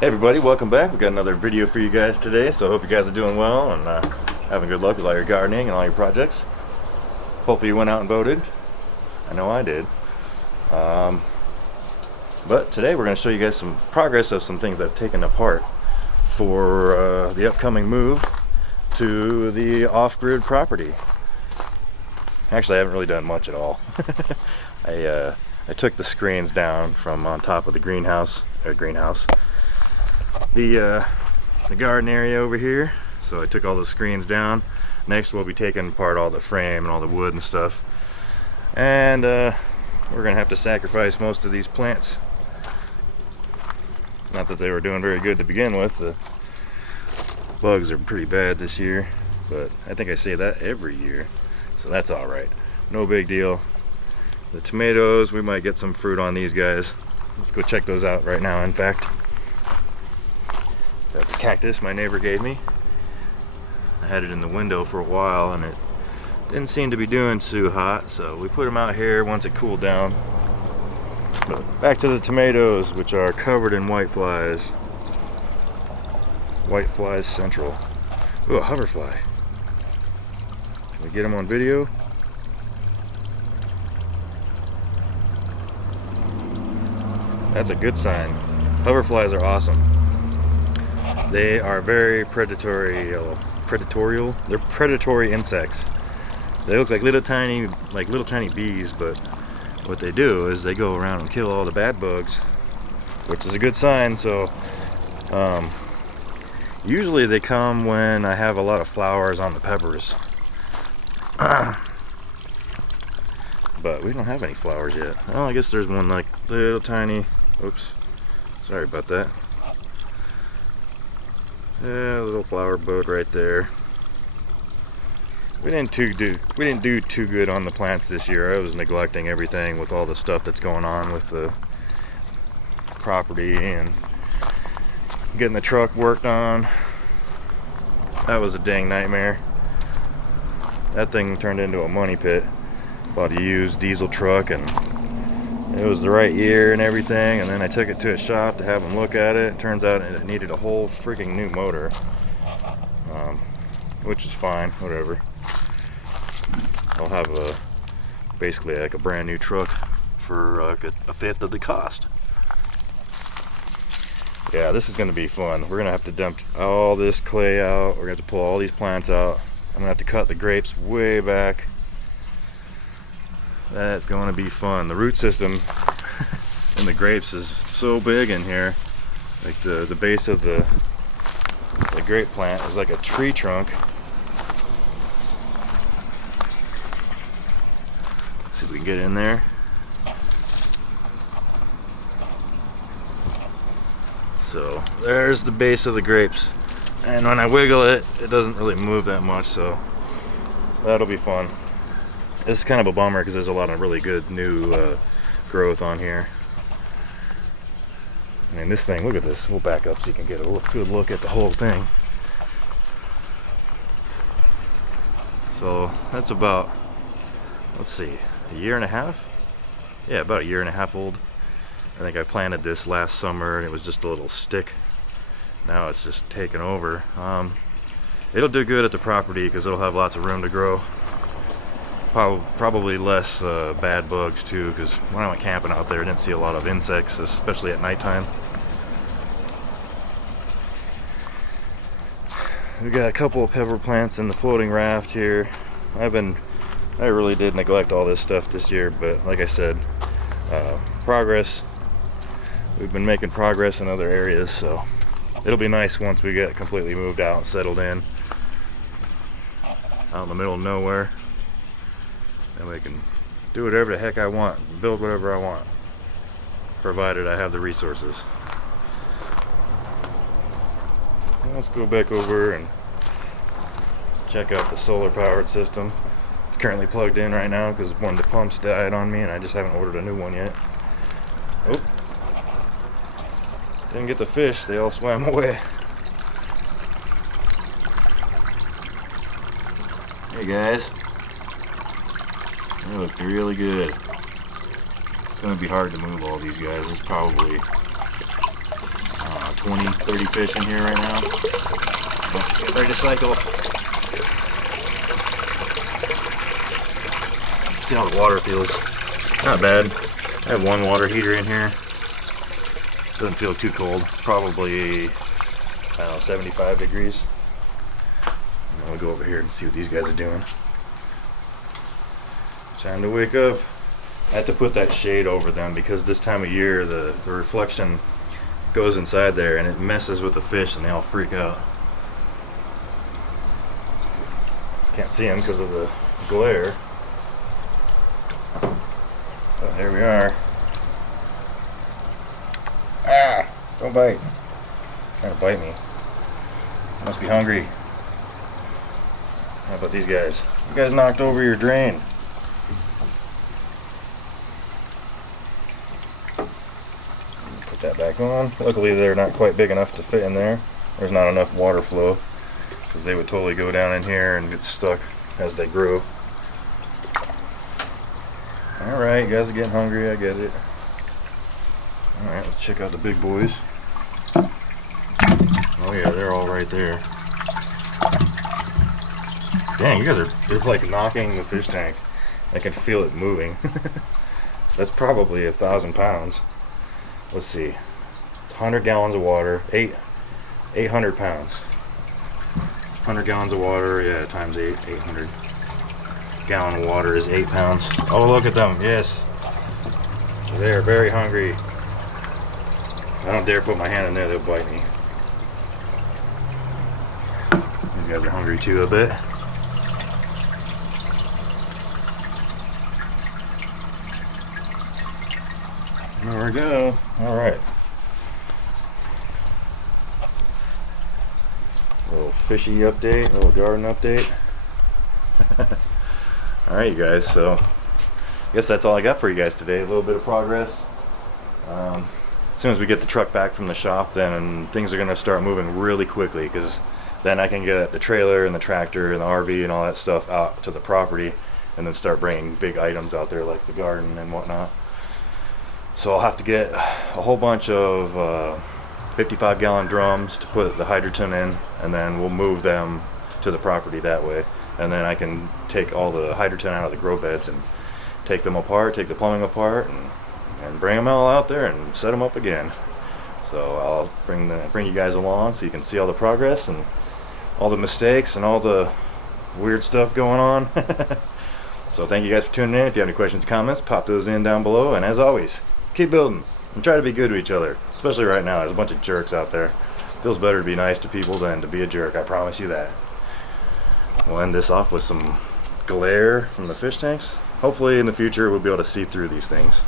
Hey everybody, welcome back. We got another video for you guys today, so I hope you guys are doing well and having good luck with all your gardening and all your projects. Hopefully you went out and voted. I know I did. But today we're going to show you guys some progress of some things I've taken apart for the upcoming move to the off-grid property. Actually, I haven't really done much at all. I took the screens down from on top of the greenhouse. The garden area over here, so I took all the screens down. Next we'll be taking apart all the frame and all the wood and stuff, and we're gonna have to sacrifice most of these plants. Not that they were doing very good to begin with. The bugs are pretty bad this year, but I think I say that every year, so that's all right. No big deal. The tomatoes, we might get some fruit on these guys. Let's go check those out right now, in fact. Got the cactus my neighbor gave me. I had it in the window for a while and it didn't seem to be doing too hot, so we put them out here once it cooled down. But back to the tomatoes, which are covered in white flies. White flies central. Ooh, a hoverfly. Can we get him on video? That's a good sign. Hoverflies are awesome. They are very predatorial. They're predatory insects. They look like little tiny bees, but what they do is they go around and kill all the bad bugs, which is a good sign. So usually they come when I have a lot of flowers on the peppers. But we don't have any flowers yet. Oh, I guess there's one like little tiny. Oops, sorry about that. Yeah, a little flower bud right there. We didn't do too good on the plants this year. I was neglecting everything with all the stuff that's going on with the property and getting the truck worked on. That was a dang nightmare. That thing turned into a money pit. Bought a used diesel truck and it was the right year and everything, and then I took it to a shop to have them look at it. It turns out it needed a whole freaking new motor, which is fine, whatever. I'll have basically like a brand new truck for a fifth of the cost. Yeah, this is going to be fun. We're going to have to dump all this clay out. We're going to have to pull all these plants out. I'm going to have to cut the grapes way back. That's going to be fun. The root system in the grapes is so big in here. Like the base of the grape plant is like a tree trunk. Let's see if we can get in there. So there's the base of the grapes. And when I wiggle it, it doesn't really move that much, so that'll be fun. This is kind of a bummer because there's a lot of really good new growth on here. I mean, this thing, look at this. We'll back up so you can get a good look at the whole thing. So that's about, let's see, a year and a half? Yeah, about a year and a half old. I think I planted this last summer and it was just a little stick. Now it's just taken over. It'll do good at the property because it'll have lots of room to grow. Probably less bad bugs too, because when I went camping out there I didn't see a lot of insects, especially at nighttime. We got a couple of pepper plants in the floating raft here. I really did neglect all this stuff this year, but like I said, progress. We've been making progress in other areas, so it'll be nice once we get completely moved out and settled in out in the middle of nowhere. And we can do whatever the heck I want, build whatever I want, provided I have the resources. Let's go back over and check out the solar powered system. It's currently plugged in right now because one of the pumps died on me and I just haven't ordered a new one yet. Oh, didn't get the fish, they all swam away. Hey guys. They look really good. It's going to be hard to move all these guys. There's probably 20, 30 fish in here right now. Get ready to cycle. See how the water feels. Not bad. I have one water heater in here. Doesn't feel too cold. Probably, I don't know, 75 degrees. I'm gonna go over here and see what these guys are doing. Time to wake up. I had to put that shade over them because this time of year the reflection goes inside there and it messes with the fish and they all freak out. Can't see them because of the glare. Oh, here we are. Ah! Don't bite. Trying to bite me. Must be hungry. How about these guys? You guys knocked over your drain. Put that back on. Luckily they're not quite big enough to fit in there. There's not enough water flow because they would totally go down in here and get stuck as they grow. Alright, you guys are getting hungry, I get it. Alright, let's check out the big boys. Oh yeah, they're all right there. Dang, you guys they're like knocking the fish tank. I can feel it moving. That's probably 1,000 pounds. Let's see. 100 gallons of water, 800 pounds. 100 gallons of water, yeah, times 8, 800. Gallon of water is 8 pounds. Oh, look at them, yes. They're very hungry. I don't dare put my hand in there, they'll bite me. You guys are hungry too, a bit. There we go. Alright. Little fishy update, little garden update. Alright, you guys, so I guess that's all I got for you guys today. A little bit of progress. As soon as we get the truck back from the shop, then things are going to start moving really quickly because then I can get the trailer and the tractor and the RV and all that stuff out to the property and then start bringing big items out there like the garden and whatnot. So I'll have to get a whole bunch of 55-gallon drums to put the Hydroton in, and then we'll move them to the property that way. And then I can take all the Hydroton out of the grow beds and take them apart, take the plumbing apart, and bring them all out there and set them up again. So I'll bring you guys along so you can see all the progress and all the mistakes and all the weird stuff going on. So thank you guys for tuning in. If you have any questions or comments, pop those in down below. And as always, keep building and try to be good to each other, especially right now. There's a bunch of jerks out there. Feels better to be nice to people than to be a jerk, I promise you that. We'll end this off with some glare from the fish tanks. Hopefully in the future we'll be able to see through these things.